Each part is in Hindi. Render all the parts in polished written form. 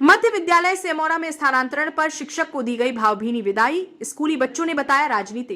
मध्य विद्यालय सेमौरा में स्थानांतरण पर शिक्षक को दी गई भावभीनी विदाई। स्कूली बच्चों ने बताया राजनीति।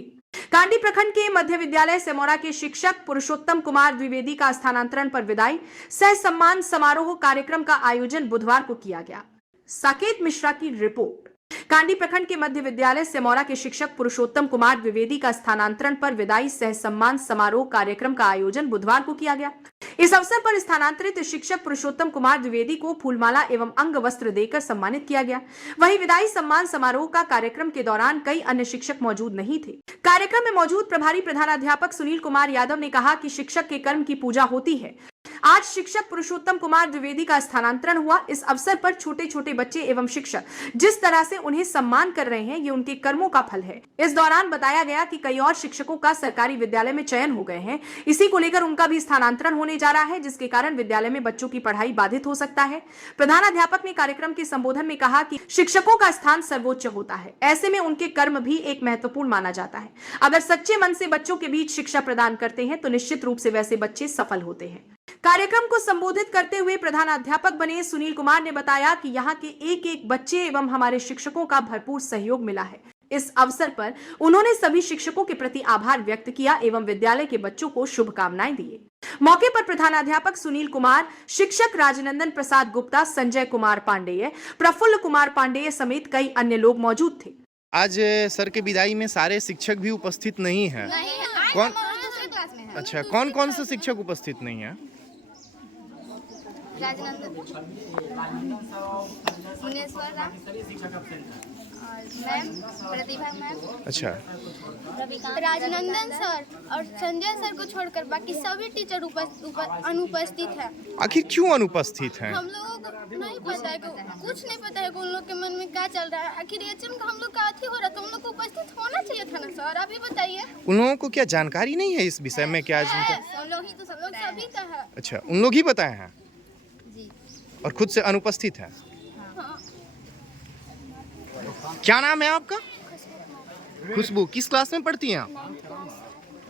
कांडी प्रखंड के मध्य विद्यालय सेमौरा के शिक्षक पुरुषोत्तम कुमार द्विवेदी का स्थानांतरण पर विदाई सह सम्मान समारोह कार्यक्रम का आयोजन बुधवार को किया गया। साकेत मिश्रा की रिपोर्ट। कांडी प्रखंड के मध्य विद्यालय सेमौरा के शिक्षक पुरुषोत्तम कुमार द्विवेदी का स्थानांतरण पर विदाई सह सम्मान समारोह कार्यक्रम का आयोजन बुधवार को किया गया। इस अवसर पर स्थानांतरित शिक्षक पुरुषोत्तम कुमार द्विवेदी को फूलमाला एवं अंग वस्त्र देकर सम्मानित किया गया। वहीं विदाई सम्मान समारोह का कार्यक्रम के दौरान कई अन्य शिक्षक मौजूद नहीं थे। कार्यक्रम में मौजूद प्रभारी प्रधानाध्यापक सुनील कुमार यादव ने कहा कि शिक्षक के कर्म की पूजा होती है। आज शिक्षक पुरुषोत्तम कुमार द्विवेदी का स्थानांतरण हुआ। इस अवसर पर छोटे छोटे बच्चे एवं शिक्षक जिस तरह से उन्हें सम्मान कर रहे हैं, ये उनके कर्मों का फल है। इस दौरान बताया गया कि कई और शिक्षकों का सरकारी विद्यालय में चयन हो गए हैं। इसी को लेकर उनका भी स्थानांतरण होने जा रहा है, जिसके कारण विद्यालय में बच्चों की पढ़ाई बाधित हो सकता है। प्रधानाध्यापक ने कार्यक्रम के संबोधन में कहा कि शिक्षकों का स्थान सर्वोच्च होता है, ऐसे में उनके कर्म भी एक महत्वपूर्ण माना जाता है। अगर सच्चे मन से बच्चों के बीच शिक्षा प्रदान करते हैं तो निश्चित रूप से वैसे बच्चे सफल होते हैं। कार्यक्रम को संबोधित करते हुए प्रधानाध्यापक बने सुनील कुमार ने बताया कि यहाँ के एक एक बच्चे एवं हमारे शिक्षकों का भरपूर सहयोग मिला है। इस अवसर पर उन्होंने सभी शिक्षकों के प्रति आभार व्यक्त किया एवं विद्यालय के बच्चों को शुभकामनाएं दी। मौके पर प्रधानाध्यापक सुनील कुमार, शिक्षक राजनंदन प्रसाद गुप्ता, संजय कुमार पांडेय, प्रफुल्ल कुमार पांडेय समेत कई अन्य लोग मौजूद थे। आज सर के विदाई में सारे शिक्षक भी उपस्थित नहीं है। कौन? अच्छा, कौन कौन से शिक्षक उपस्थित नहीं है? राजनंदन, मुनेश्वर राम और मैम प्रतिभा मैम। अच्छा, राजनंदन सर और संजय सर को छोड़कर बाकी सभी टीचर अनुपस्थित हैं। आखिर क्यों अनुपस्थित हैं? हम लोगों को नहीं पता है, कुछ नहीं पता है कि उन लोग के मन में क्या चल रहा है। आखिर अचानक हम लोग का अथी हो रहा था, उन लोग को उपस्थित होना चाहिए था ना सर, अभी बताइए। उन लोगों को क्या जानकारी नहीं है इस विषय में? क्या हम लोग ही तो सब लोग सभी का है। अच्छा, उन लोग ही बताए हैं और खुद से अनुपस्थित है। हाँ। क्या नाम है आपका? खुशबू। किस क्लास में पढ़ती हैं आप?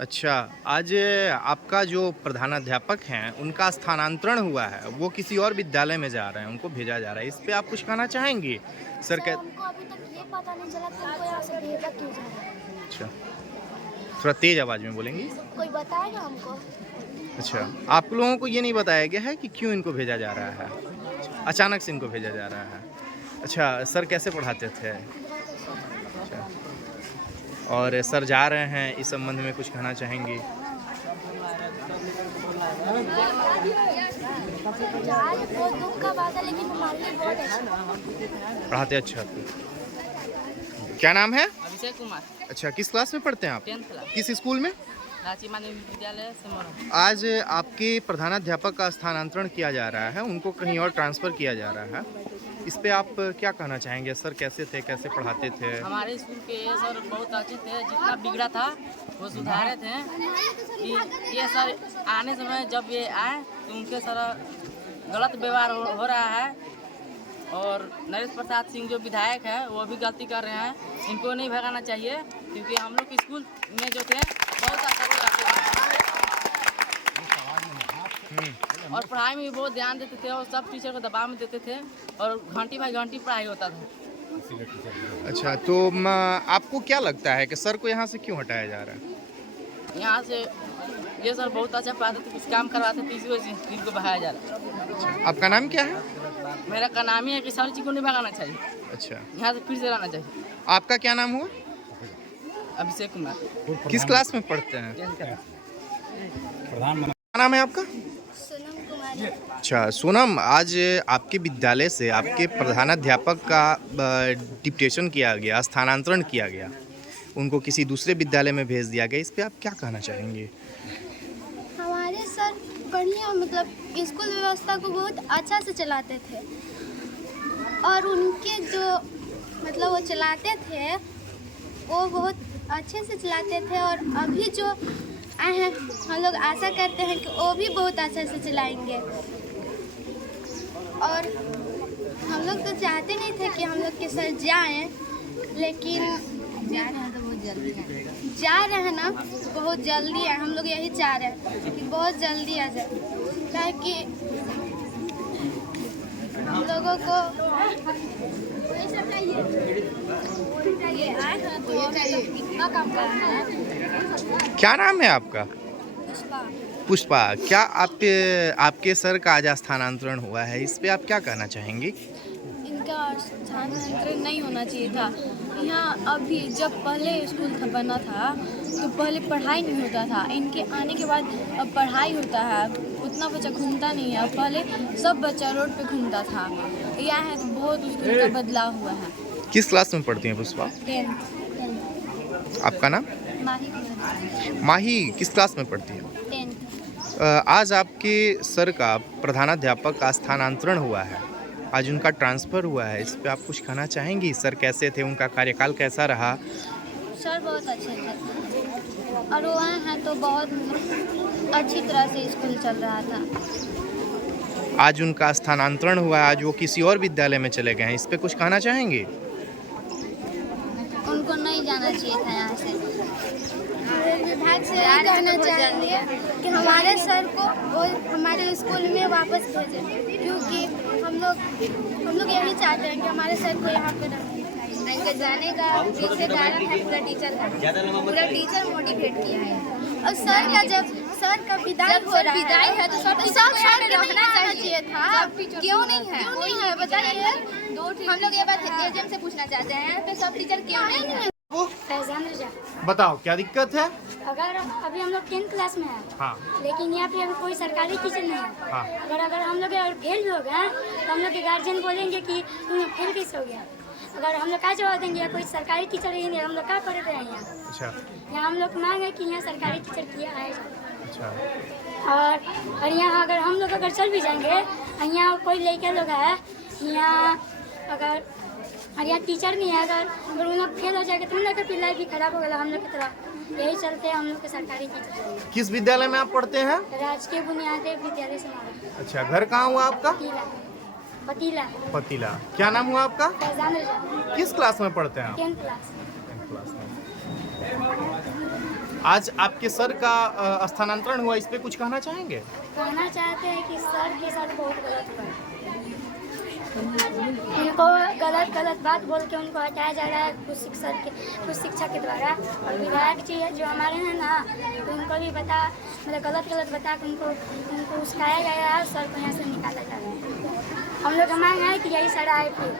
अच्छा, आज आपका जो प्रधानाध्यापक हैं उनका स्थानांतरण हुआ है, वो किसी और विद्यालय में जा रहे हैं, उनको भेजा जा रहा है। इस पे आप कुछ कहना चाहेंगे? सर क्या हमको अभी तक ये पता नहीं चला कि उनको यहाँ से भेजा क्यों जा रहा है। अच्छा, थोड़ा तेज आवाज में बोलेंगी? कोई बताएगा हमको? अच्छा, आप लोगों को ये नहीं बताया गया है कि क्यों इनको भेजा जा रहा है? अचानक से इनको भेजा जा रहा है। अच्छा, सर कैसे पढ़ाते थे? अच्छा, और सर जा रहे हैं, इस संबंध में कुछ कहना चाहेंगे? बहुत दुख का बात है, लेकिन हमारे लिए बहुत अच्छा पढ़ाते अच्छा थे। क्या नाम है? अभिषेक कुमार। अच्छा, किस क्लास में पढ़ते हैं आप? 10th class. किस स्कूल में? रांची माध्यमिक विद्यालय सेमौरा। आज आपके प्रधानाध्यापक का स्थानांतरण किया जा रहा है, उनको कहीं और ट्रांसफ़र किया जा रहा है। इस पे आप क्या कहना चाहेंगे? सर कैसे थे, कैसे पढ़ाते थे? हमारे स्कूल के ये सर बहुत अच्छे थे, जितना बिगड़ा था वो सुधारे थे। कि ये सर आने समय जब ये आए तो उनके सर गलत व्यवहार हो रहा है, और नरेश प्रसाद सिंह जो विधायक है वो भी गलती कर रहे हैं। इनको नहीं भगाना चाहिए, क्योंकि हम लोग स्कूल में जो थे बहुत अच्छा पढ़ाते और पढ़ाई में भी बहुत ध्यान देते थे, और सब टीचर को दबाव में देते थे, और घंटी भाई घंटी पढ़ाई होता था। अच्छा, तो आपको क्या लगता है कि सर को यहाँ से क्यों हटाया जा रहा है? यहाँ से ये सर बहुत अच्छा पढ़ाते थे, कुछ काम करवाते थे, इसी वजह से इनको भगाया जा रहा है। आपका नाम क्या है? मेरा का नाम ही है कि सर जी को नहीं भगाना चाहिए। अच्छा, यहाँ से फिर से रहना चाहिए। आपका क्या नाम हुआ? अभिषेक कुमार। किस क्लास में पढ़ते हैं? 10th class. क्या नाम है आपका? सोनम कुमारी। अच्छा, सोनम, आज आपके विद्यालय से आपके प्रधानाध्यापक का डिप्टेशन किया गया, स्थानांतरण किया गया, उनको किसी दूसरे विद्यालय में भेज दिया गया। इस पे आप क्या कहना चाहेंगे? हमारे सर बढ़िया, मतलब स्कूल व्यवस्था को बहुत अच्छा से चलाते थे, और उनके जो मतलब वो चलाते थे वो बहुत अच्छे से चलाते थे, और अभी जो आए हैं हम लोग आशा करते हैं कि वो भी बहुत अच्छे से चलाएंगे। और हम लोग तो चाहते नहीं थे कि हम लोग के सर जाएं, लेकिन जा रहे हैं तो बहुत जल्दी है। जा रहे हैं ना, बहुत जल्दी है। हम लोग यही चाह रहे हैं कि बहुत जल्दी आ जाए, ताकि हम लोगों को क्या नाम है आपका? पुष्पा। क्या आपके सर का आज स्थानांतरण हुआ है, इस पे आप क्या कहना चाहेंगी? इनका स्थानांतरण नहीं होना चाहिए था। यहाँ अभी जब पहले स्कूल बना था तो पहले पढ़ाई नहीं होता था, इनके आने के बाद अब पढ़ाई होता है, उतना बच्चा घूमता नहीं है। पहले सब बच्चा रोड पे घूमता था, यह है तो बहुत स्कूल का बदलाव हुआ है। किस क्लास में पढ़ती हैं पुष्पा? 10th। आपका नाम? माही। किस क्लास में पढ़ती है? 10th। आज आपके सर का प्रधानाध्यापक का स्थानांतरण हुआ है, आज उनका ट्रांसफ़र हुआ है, इस पे आप कुछ कहना चाहेंगी? सर कैसे थे, उनका कार्यकाल कैसा रहा? सर बहुत अच्छे थे और वहाँ हैं तो बहुत अच्छी तरह से स्कूल चल रहा था। आज उनका स्थानांतरण हुआ है, आज वो किसी और विद्यालय में चले गए हैं, इस पे कुछ कहना चाहेंगे? उनको नहीं जाना चाहिए था यहाँ से। विभाग से यही कहना चाहेंगे कि हमारे सर को वो हमारे स्कूल में वापस भेजें, क्योंकि हम लोग यही चाहते हैं कि हमारे सर को यहाँ पे रखें। इनके जाने का पीछे कारण है पूरा टीचर का, पूरा टीचर मोटिवेट किया है। और सर का जब सर का विदाई हो रहा है तो सब सर के रहना चाहिए था। क्यों नहीं है? कोई है बताइए। हम लोग ये बात एजेंट से पूछना चाहते हैं, यहाँ पे सब टीचर क्यों नहीं है? फैजान रजा। बताओ क्या दिक्कत है? अगर अभी हम लोग 10th क्लास में हैं, हाँ लेकिन यहाँ पे अभी कोई सरकारी टीचर नहीं है। हाँ। अगर हम लोग फेल भी हो गए तो हम लोग के गार्जियन बोलेंगे कि तुम फेल कैसे हो गया। अगर हम लोग क्या जवाब देंगे, या कोई सरकारी टीचर ही नहीं, हम लोग क्या पढ़े थे यहाँ। अच्छा यहाँ हम लोग मांगे कि यहाँ सरकारी टीचर किया है। अच्छा। और यहाँ अगर हम लोग चल भी जाएंगे, यहाँ कोई लड़के लोग है यहाँ, अगर और यहाँ टीचर नहीं है, अगर उन लोग फेल हो जाएगा तो उन लोग का लाइफ भी खराब हो गया हम लोग की तरह। यही चलते हम लोग के सरकारी टीचर चाहिए। किस विद्यालय में आप पढ़ते हैं? राजकीय बुनियादी विद्यालय समारोह। अच्छा, घर कहाँ हुआ आपका? पतीला। पतीला। क्या नाम हुआ आपका? फैजान रजा। किस क्लास में पढ़ते हैं आप? 10th class. आज आपके सर का स्थानांतरण हुआ, इस पे कुछ कहना चाहेंगे? कहना चाहते हैं कि सर के साथ बहुत गलत हुआ है। उनको गलत बात बोल के उनको हटाया जा रहा है कुछ शिक्षा के द्वारा। और विधायक जी जो हमारे हैं ना, तो उनको भी मतलब गलत बता के उनको उस्काया गया है। सर को यहाँ से निकाला जा रहा है। हम लोग मांग है कि यही सर आए थे।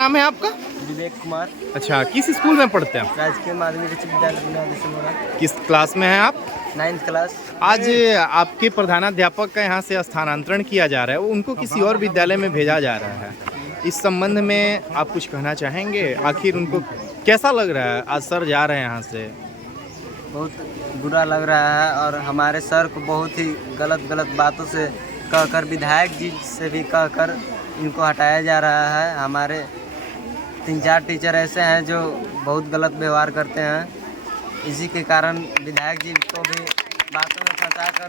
नाम है आपका? विवेक कुमार। अच्छा, किस स्कूल में पढ़ते हैं? राजकीय माध्यमिक उच्च विद्यालय बुनियादी सिमोरा। किस क्लास में हैं आप? 9th class. आज आपके प्रधानाध्यापक का यहाँ से स्थानांतरण किया जा रहा है, उनको किसी और विद्यालय में भेजा जा रहा है, इस संबंध में आप कुछ कहना चाहेंगे? आखिर उनको कैसा लग रहा है, आज सर जा रहे हैं यहाँ से? बहुत बुरा लग रहा है और हमारे सर को बहुत ही गलत बातों से कहकर, विधायक जी से भी कहकर इनको हटाया जा रहा है। हमारे 3-4 टीचर ऐसे हैं जो बहुत गलत व्यवहार करते हैं, इसी के कारण विधायक जी को भी बातों में फंसाकर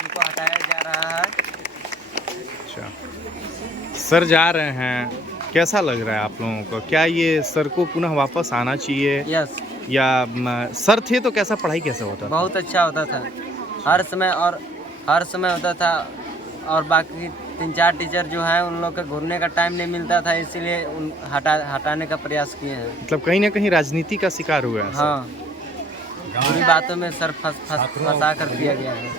इनको हटाया जा रहा है। अच्छा, सर जा रहे हैं, कैसा लग रहा है आप लोगों को? क्या ये सर को पुनः वापस आना चाहिए? यस। या सर थे तो कैसा पढ़ाई कैसा होता था? बहुत अच्छा होता था, हर समय होता था। और बाकी 3-4 टीचर जो हैं उन लोग का घूरने का टाइम नहीं मिलता था, इसीलिए हटाने का प्रयास किए हैं। मतलब कहीं ना कहीं राजनीति का शिकार हुआ है। हाँ, बुरी बातों में सर फंसा कर दिया गया है।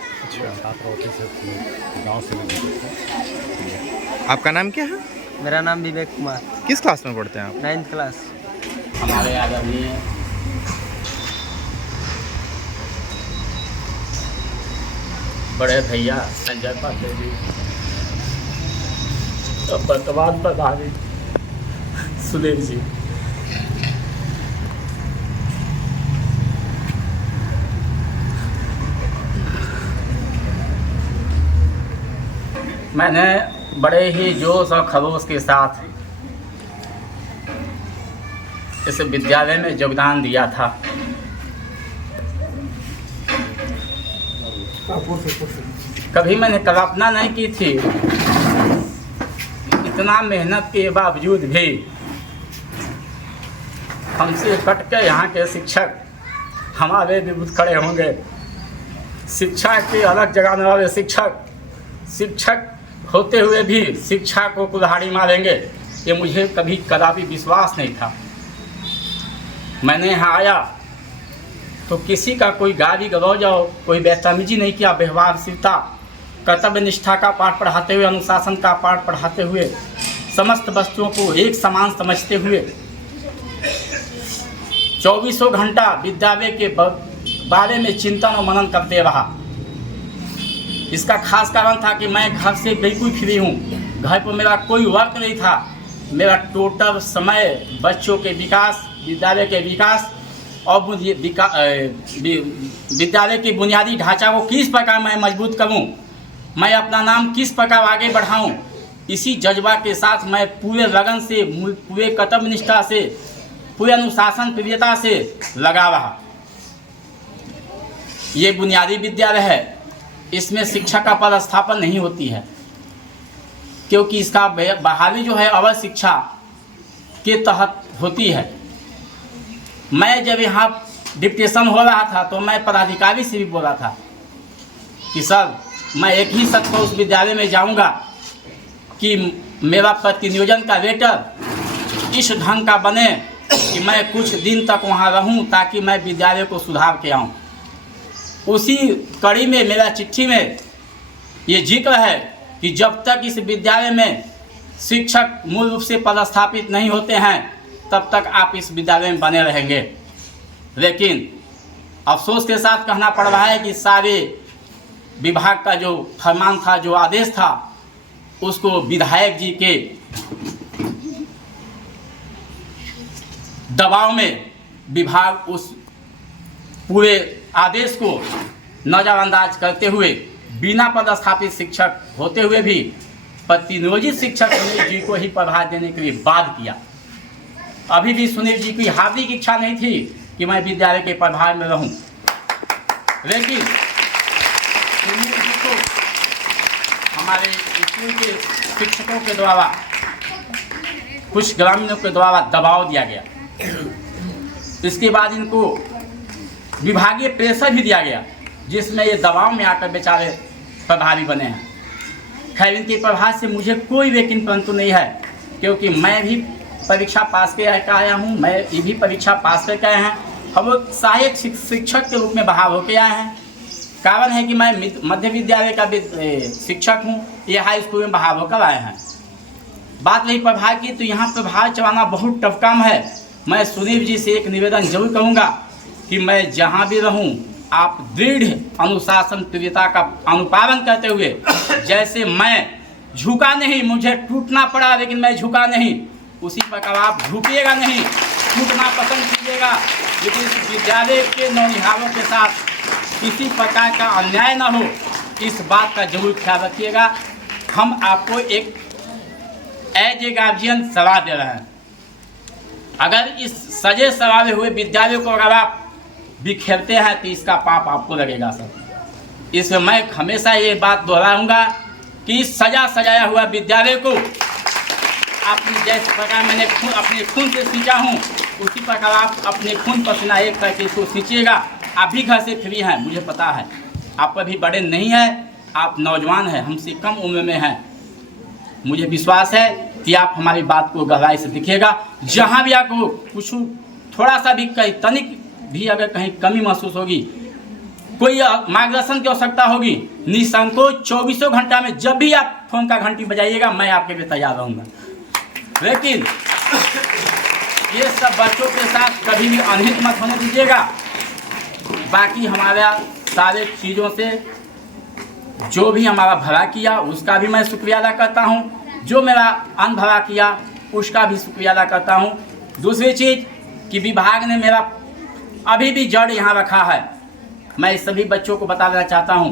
आपका नाम क्या है? मेरा नाम विवेक कुमार। किस क्लास में पढ़ते हैं आप? 9th class. हमारे आदरणीय बड़े भैया संजय पांडे जी, वर्तमान प्रधानी सुनील जी, मैंने बड़े ही जोश और खरोश के साथ इस विद्यालय में योगदान दिया था। कभी मैंने कल्पना नहीं की थी, इतना मेहनत के बावजूद भी हमसे कट के यहाँ के शिक्षक हमारे विरुद्ध खड़े होंगे। शिक्षा के अलग जगाने वाले शिक्षक होते हुए भी शिक्षा को कुल्हाड़ी मारेंगे। ये मुझे कभी कदापि विश्वास नहीं था। मैंने यहाँ आया तो किसी का कोई गाली गलौज और कोई बदतमीजी नहीं किया। व्यवहारशीलता, कर्तव्य निष्ठा का पाठ पढ़ाते हुए, अनुशासन का पाठ पढ़ाते हुए, समस्त वस्तुओं को एक समान समझते हुए 24 घंटा विद्यालय के बारे में चिंतन और मनन करते रहा। इसका खास कारण था कि मैं घर से बिल्कुल फ्री हूँ। घर पर मेरा कोई वर्क नहीं था। मेरा टोटल समय बच्चों के विकास, विद्यालय के विकास और विद्यालय के बुनियादी ढांचा को किस प्रकार मैं मजबूत करूं, मैं अपना नाम किस प्रकार आगे बढ़ाऊं, इसी जज्बा के साथ मैं पूरे लगन से, पूरे कर्तव्य निष्ठा से, पूरे अनुशासन प्रियता से लगा रहा। ये बुनियादी विद्यालय है, इसमें शिक्षा का पदस्थापन नहीं होती है, क्योंकि इसका बहाली जो है अवध शिक्षा के तहत होती है। मैं जब यहाँ डिप्टेशन हो रहा था तो मैं पदाधिकारी से भी बोला था कि सर मैं एक ही शर्त पर उस विद्यालय में जाऊँगा कि मेरा प्रतिनियोजन का लेटर इस ढंग का बने कि मैं कुछ दिन तक वहाँ रहूँ ताकि मैं विद्यालय को सुधार के आऊँ। उसी कड़ी में मेरा चिट्ठी में ये जिक्र है कि जब तक इस विद्यालय में शिक्षक मूल रूप से पदस्थापित नहीं होते हैं तब तक आप इस विद्यालय में बने रहेंगे। लेकिन अफसोस के साथ कहना पड़ रहा है कि सारे विभाग का जो फरमान था, जो आदेश था, उसको विधायक जी के दबाव में विभाग उस पूरे आदेश को नजरअंदाज करते हुए बिना पदस्थापित शिक्षक होते हुए भी प्रतिनियोजित शिक्षक सुनील जी को ही प्रभार देने के लिए बाध्य किया। अभी भी सुनील जी की हार्दिक इच्छा नहीं थी कि मैं विद्यालय के प्रभार में रहूं, लेकिन सुनील जी को हमारे स्कूल के शिक्षकों के द्वारा, कुछ ग्रामीणों के द्वारा दबाव दिया गया। इसके बाद इनको विभागीय प्रेशर भी दिया गया, जिसमें ये दबाव में आकर बेचारे प्रभारी बने हैं। खैर, इनके प्रभाव से मुझे कोई लेकिन परंतु नहीं है, क्योंकि मैं भी परीक्षा पास के आया हूँ, मैं ये भी परीक्षा पास करके आए हैं। हम लोग सहायक शिक्षक के रूप में बहाल होके आए हैं। कारण है कि मैं मध्य विद्यालय का शिक्षक हूँ, ये हाई स्कूल में बहाल होकर आए हैं। बात रही प्रभार की, तो यहाँ प्रभार चलाना बहुत टफ काम है। मैं सुनील जी से एक निवेदन जरूर करूँगा कि मैं जहाँ भी रहूँ आप दृढ़ अनुशासन प्रियता का अनुपालन करते हुए, जैसे मैं झुका नहीं, मुझे टूटना पड़ा लेकिन मैं झुका नहीं, उसी प्रकार आप झुकिएगा नहीं, टूटना पसंद कीजिएगा। लेकिन इस विद्यालय के नौनिहालों के साथ किसी प्रकार का अन्याय न हो, इस बात का जरूर ख्याल रखिएगा। हम आपको एक एज ए गार्जियन सलाह दे रहे हैं। अगर इस सजे सवारे हुए विद्यालय को अगर आप बिखेरते हैं तो इसका पाप आपको लगेगा सर। इसमें मैं हमेशा ये बात दोहराऊंगा कि इस सजा सजाया हुआ विद्यालय को अपनी जैसे प्रकार मैंने अपने खून से सींचा हूँ, उसी प्रकार आप अपने खून पसीना एक करके इसको सींचिएगा। आप भी घर से फ्री हैं, मुझे पता है। आप अभी बड़े नहीं हैं, आप नौजवान हैं, हमसे कम उम्र में हैं। मुझे विश्वास है कि आप हमारी बात को गहराई से दिखेगा। जहाँ भी आपको कुछ थोड़ा सा भी कहीं तनिक भी अगर कहीं कमी महसूस होगी, कोई मार्गदर्शन की आवश्यकता होगी, निसंकोच 24 घंटा में जब भी आप फोन का घंटी बजाइएगा, मैं आपके लिए तैयार रहूँगा। लेकिन ये सब बच्चों के साथ कभी भी अनहित मत होने दीजिएगा। बाकी हमारा सारे चीज़ों से जो भी हमारा भला किया उसका भी मैं शुक्रिया अदा करता हूँ, जो मेरा अनभला किया उसका भी शुक्रिया अदा करता हूँ। दूसरी चीज़ कि विभाग ने मेरा अभी भी जड़ यहाँ रखा है। मैं सभी बच्चों को बता देना चाहता हूँ,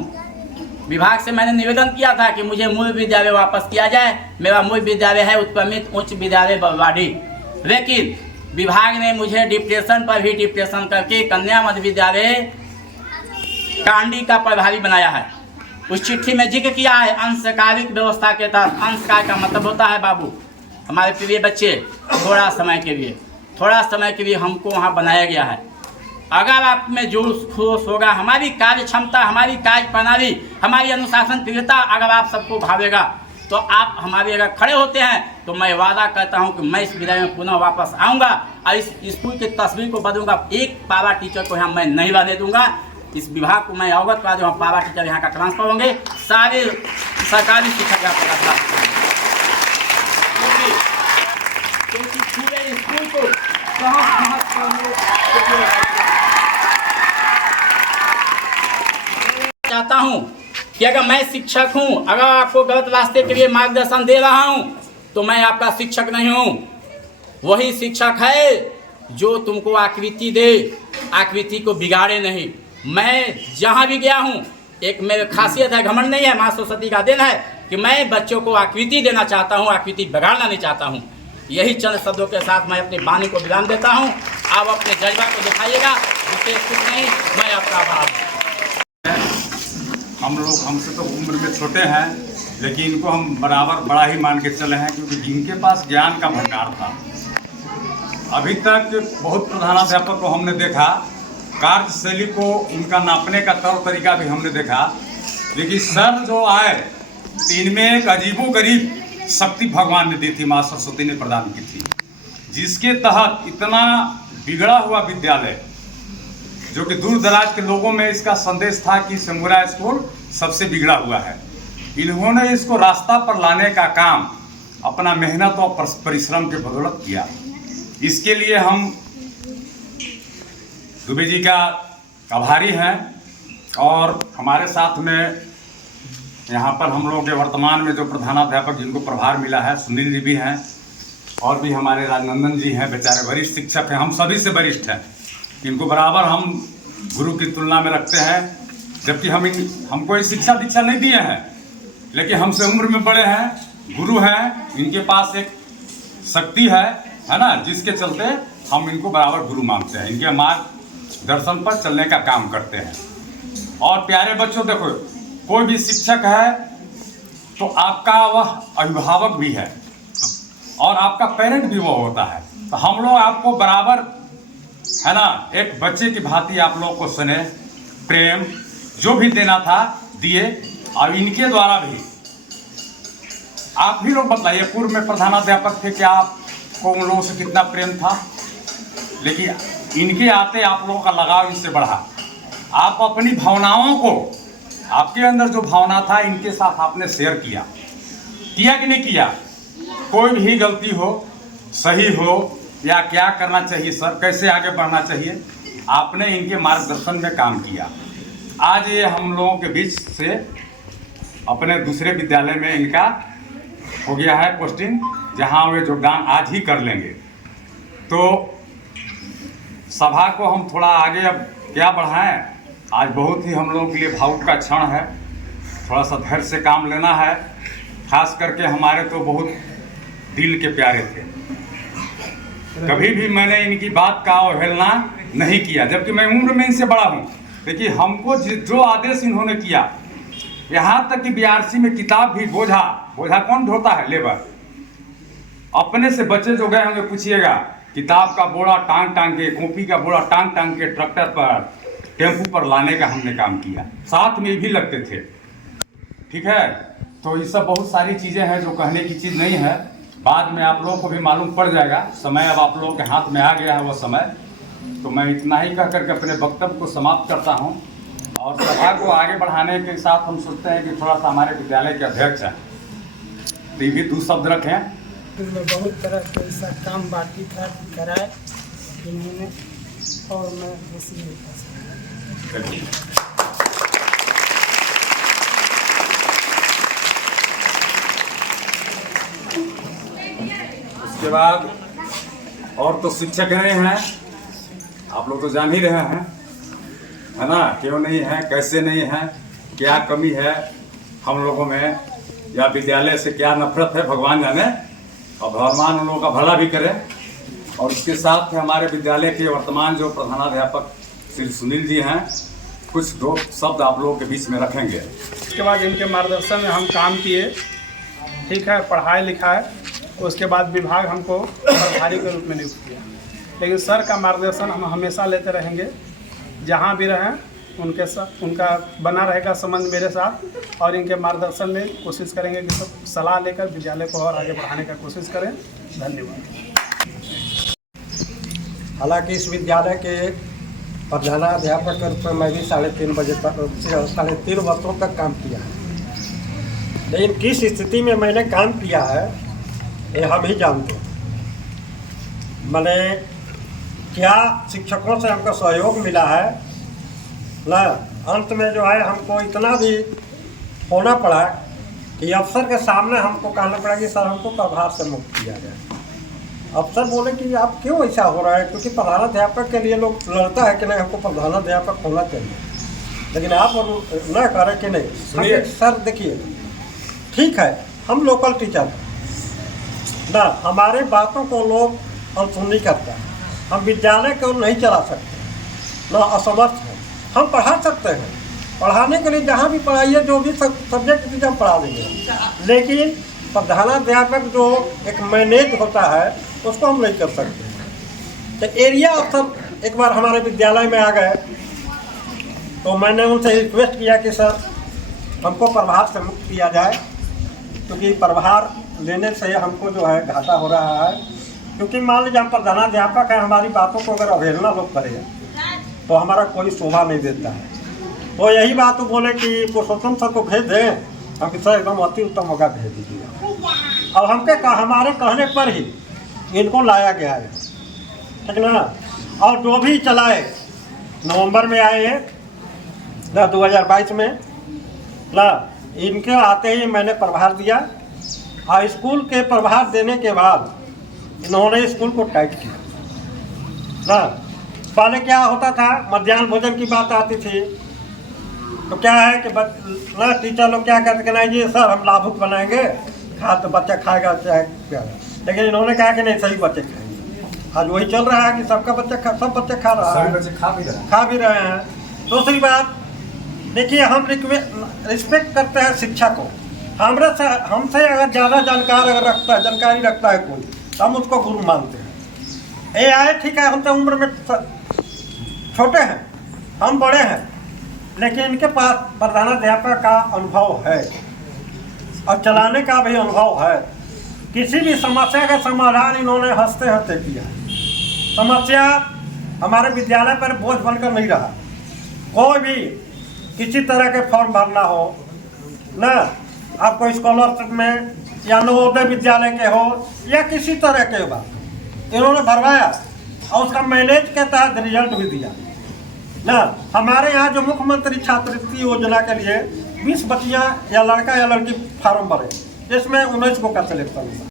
विभाग से मैंने निवेदन किया था कि मुझे मूल विद्यालय वापस किया जाए। मेरा मूल विद्यालय है उत्क्रमित उच्च विद्यालय बलवाड़ी, लेकिन विभाग ने मुझे डिप्टेशन पर भी डिप्टेशन करके कन्या मध्य विद्यालय कांडी का प्रभारी बनाया है। उस चिट्ठी में जिक्र किया है अंशकालिक व्यवस्था के तहत। अंशकाल का मतलब होता है बाबू, हमारे प्रिय बच्चे, थोड़ा समय के लिए हमको वहाँ बनाया गया है। अगर आप में जोश खरोश होगा, हमारी कार्य क्षमता, हमारी कार्य प्रणाली, हमारी अनुशासन प्रियता अगर आप सबको भावेगा तो आप हमारे अगर खड़े होते हैं तो मैं वादा करता हूं कि मैं इस विद्यालय में पुनः वापस आऊंगा और इस स्कूल की तस्वीर को बदलूंगा। एक पावर टीचर को यहाँ मैं नहीं रहने दूंगा। इस विभाग को मैं अवगत करा दूंगा, पावर टीचर यहाँ का ट्रांसफर होंगे, सारे सरकारी शिक्षक यहाँ पर क्योंकि पूरे स्कूल को चाहता हूँ कि अगर मैं शिक्षक हूँ, अगर आपको गलत रास्ते के लिए मार्गदर्शन दे रहा हूँ तो मैं आपका शिक्षक नहीं हूँ। वही शिक्षक है जो तुमको आकृति दे, आकृति को बिगाड़े नहीं। मैं जहाँ भी गया हूँ, एक मेरी खासियत है, घमंड नहीं है, माँ सरस्वती का देन है कि मैं बच्चों को आकृति देना चाहता हूँ, आकृति बिगाड़ना नहीं चाहता हूँ। यही चंद शब्दों के साथ मैं अपनी वाणी को विराम देता हूँ। आप अपने जज्बा को दिखाइएगा, उससे कुछ नहीं। मैं आपका आभार। हम लोग हमसे तो उम्र में छोटे हैं, लेकिन इनको हम बराबर बड़ा ही मान के चले हैं, क्योंकि जिनके पास ज्ञान का भंडार था। अभी तक बहुत प्रधानाध्यापक को हमने देखा, कार्यशैली को उनका नापने का तौर तरीका भी हमने देखा, लेकिन सर जो आए तो इनमें एक अजीबोगरीब शक्ति भगवान ने दी थी, माँ सरस्वती ने प्रदान की थी, जिसके तहत इतना बिगड़ा हुआ विद्यालय, जो कि दूर दराज के लोगों में इसका संदेश था कि सिंगुरा स्कूल सबसे बिगड़ा हुआ है, इन्होंने इसको रास्ता पर लाने का काम अपना मेहनत और परिश्रम के बदौलत किया। इसके लिए हम दुबे जी का आभारी हैं। और हमारे साथ में यहाँ पर हम लोग के वर्तमान में जो प्रधानाध्यापक जिनको प्रभार मिला है, सुनील जी भी हैं, और भी हमारे राजनंदन जी हैं, बेचारे वरिष्ठ शिक्षक हैं, हम सभी से वरिष्ठ हैं। इनको बराबर हम गुरु की तुलना में रखते हैं, जबकि हमको ये शिक्षा दीक्षा नहीं दिए हैं, लेकिन हमसे उम्र में बड़े हैं, गुरु हैं, इनके पास एक शक्ति है ना, जिसके चलते हम इनको बराबर गुरु मानते हैं, इनके मार्गदर्शन पर चलने का काम करते हैं। और प्यारे बच्चों, देखो, कोई भी शिक्षक है तो आपका वह अभिभावक भी है और आपका पेरेंट भी वो होता है। तो हम लोग आपको बराबर, है ना, एक बच्चे की भांति आप लोग को स्नेह, प्रेम जो भी देना था दिए। और इनके द्वारा भी आप भी लोग बताइए, पूर्व में प्रधानाध्यापक थे, क्या आपको उन लोगों से कितना प्रेम था? लेकिन इनके आते आप लोगों का लगाव इनसे बढ़ा। आप अपनी भावनाओं को, आपके अंदर जो भावना था, इनके साथ आपने शेयर किया कि नहीं किया? कोई भी गलती हो, सही हो, या क्या करना चाहिए सर, कैसे आगे बढ़ना चाहिए, आपने इनके मार्गदर्शन में काम किया। आज ये हम लोगों के बीच से अपने दूसरे विद्यालय में इनका हो गया है पोस्टिंग, जहां वे योगदान आज ही कर लेंगे। तो सभा को हम थोड़ा आगे अब क्या बढ़ाएं, आज बहुत ही हम लोगों के लिए भावुक का क्षण है, थोड़ा सा धैर्य से काम लेना है। खास करके हमारे तो बहुत दिल के प्यारे थे, कभी भी मैंने इनकी बात का अवहेलना नहीं किया, जबकि मैं उम्र में इनसे बड़ा हूँ। देखिए, हमको जो आदेश इन्होंने किया, यहाँ तक कि बीआरसी में किताब भी बोझा कौन ढोता है? लेबर। अपने से बच्चे जो गए होंगे, पूछिएगा, किताब का बोरा टांग के, कॉपी का बोरा टांग के ट्रैक्टर पर, टेम्पू पर लाने का हमने काम किया, साथ में भी लगते थे। ठीक है, तो ये सब बहुत सारी चीज़ें हैं जो कहने की चीज़ नहीं है, बाद में आप लोगों को भी मालूम पड़ जाएगा। समय अब आप लोगों के हाथ में आ गया है वो समय। तो मैं इतना ही कह करके अपने वक्तव्य को समाप्त करता हूँ। और सभा को आगे बढ़ाने के साथ हम सोचते हैं कि थोड़ा सा हमारे विद्यालय के अध्यक्ष हैं, तो ये भी 2 शब्द रखें। में बहुत तरह के ऐसा काम बाकी था कराए इन्होंने, और मैं खुशी नहीं कर सकता। उसके बाद और तो शिक्षक नहीं हैं, आप लोग तो जान ही रहे हैं, है ना, क्यों नहीं है, कैसे नहीं है, क्या कमी है हम लोगों में, या विद्यालय से क्या नफरत है, भगवान जाने। और भगवान उन लोगों का भला भी करे। और उसके साथ हमारे विद्यालय के वर्तमान जो प्रधानाध्यापक श्री सुनील जी हैं, कुछ 2 शब्द आप लोगों के बीच में रखेंगे। उसके बाद इनके मार्गदर्शन में हम काम किए, ठीक है, पढ़ाई लिखाई। उसके बाद विभाग हमको प्रभारी के रूप में नियुक्त किया, लेकिन सर का मार्गदर्शन हम हमेशा लेते रहेंगे, जहाँ भी रहें उनका बना रहेगा संबंध मेरे साथ, और इनके मार्गदर्शन में कोशिश करेंगे कि सब सलाह लेकर विद्यालय को और आगे बढ़ाने का कोशिश करें। धन्यवाद। हालांकि इस विद्यालय के प्रधानाध्यापक के रूप में मैं भी 3.5 बजे तक 3.5 वर्षों तक काम किया है, लेकिन किस स्थिति में मैंने काम किया है ये हम ही जानते हैं। मैंने क्या शिक्षकों से हमको सहयोग मिला है ना, अंत में जो है हमको इतना भी होना पड़ा कि अफसर के सामने हमको कहना पड़ा कि सर हमको प्रभार से मुक्त किया जाए। अफसर बोले कि आप क्यों ऐसा हो रहा है, क्योंकि प्रधानाध्यापक के लिए लोग लड़ता है कि नहीं हमको प्रधानाध्यापक होना चाहिए, लेकिन आप न करें कि नहीं। सर देखिए ठीक है, हम लोकल टीचर हैं ना, हमारे बातों को लोग अनसुनी करते हैं, हम विद्यालय को नहीं चला सकते ना, असमर्थ हैं। हम पढ़ा सकते हैं, पढ़ाने के लिए जहाँ भी पढ़ाइए, जो भी सब्जेक्ट हम पढ़ा देंगे, लेकिन प्रधानाध्यापक जो एक मैनेज होता है उसको हम नहीं कर सकते। तो एरिया अफसर एक बार हमारे विद्यालय में आ गए, तो मैंने उनसे रिक्वेस्ट किया कि सर हमको प्रभार से मुक्त किया जाए, क्योंकि प्रभार लेने से हमको जो है घाटा हो रहा है। क्योंकि मान लीजिए हम प्रधानाध्यापक हैं, हमारी बातों को अगर अवहेलना लोग करें तो हमारा कोई शोभा नहीं देता है। तो यही बात वो बोले कि पुरुषोत्तम सर को भेज दें, हम सर एकदम अति उत्तम होगा, भेज दीजिए। अब हमारे कहने पर ही इनको लाया गया है, ठीक ना। और जो भी चलाए नवंबर में आए ना 2022 में ना, इनके आते ही मैंने प्रभार दिया, और स्कूल के प्रभार देने के बाद इन्होंने स्कूल को टाइट किया ना। पहले क्या होता था, मध्याह्न भोजन की बात आती थी तो क्या है कि ना टीचर लोग क्या करते कि नहीं जी सर हम लाभुक बनाएंगे, खा तो बच्चा खाएगा चाहे क्या, लेकिन इन्होंने कहा कि नहीं सही बच्चे खाएंगे। आज वही चल रहा है कि सबका बच्चा सब बच्चे खा रहा है, खा भी रहे हैं। दूसरी बात देखिए, हम रिस्पेक्ट करते हैं शिक्षा को, हमसे अगर ज़्यादा जानकारी रखता है कोई तो हम उसको गुरु मानते हैं। ये आए ठीक है, हम तो उम्र में छोटे हैं, हम बड़े हैं, लेकिन इनके पास प्रधानाध्यापक का अनुभव है और चलाने का भी अनुभव है। किसी भी समस्या का समाधान इन्होंने हंसते हंसते किया। समस्या हमारे विद्यालय पर बोझ बनकर नहीं रहा। कोई भी किसी तरह के फॉर्म भरना हो ना, आपको स्कॉलरशिप में या नवोदय विद्यालय के हो या किसी तरह के बात, इन्होंने भरवाया और उसका मैनेज के तहत रिजल्ट भी दिया ना। हमारे यहाँ जो मुख्यमंत्री छात्रवृत्ति योजना के लिए 20 बच्चियाँ या लड़का या लड़की फार्म भरे, इसमें 19 को का सिलेक्शन हुआ।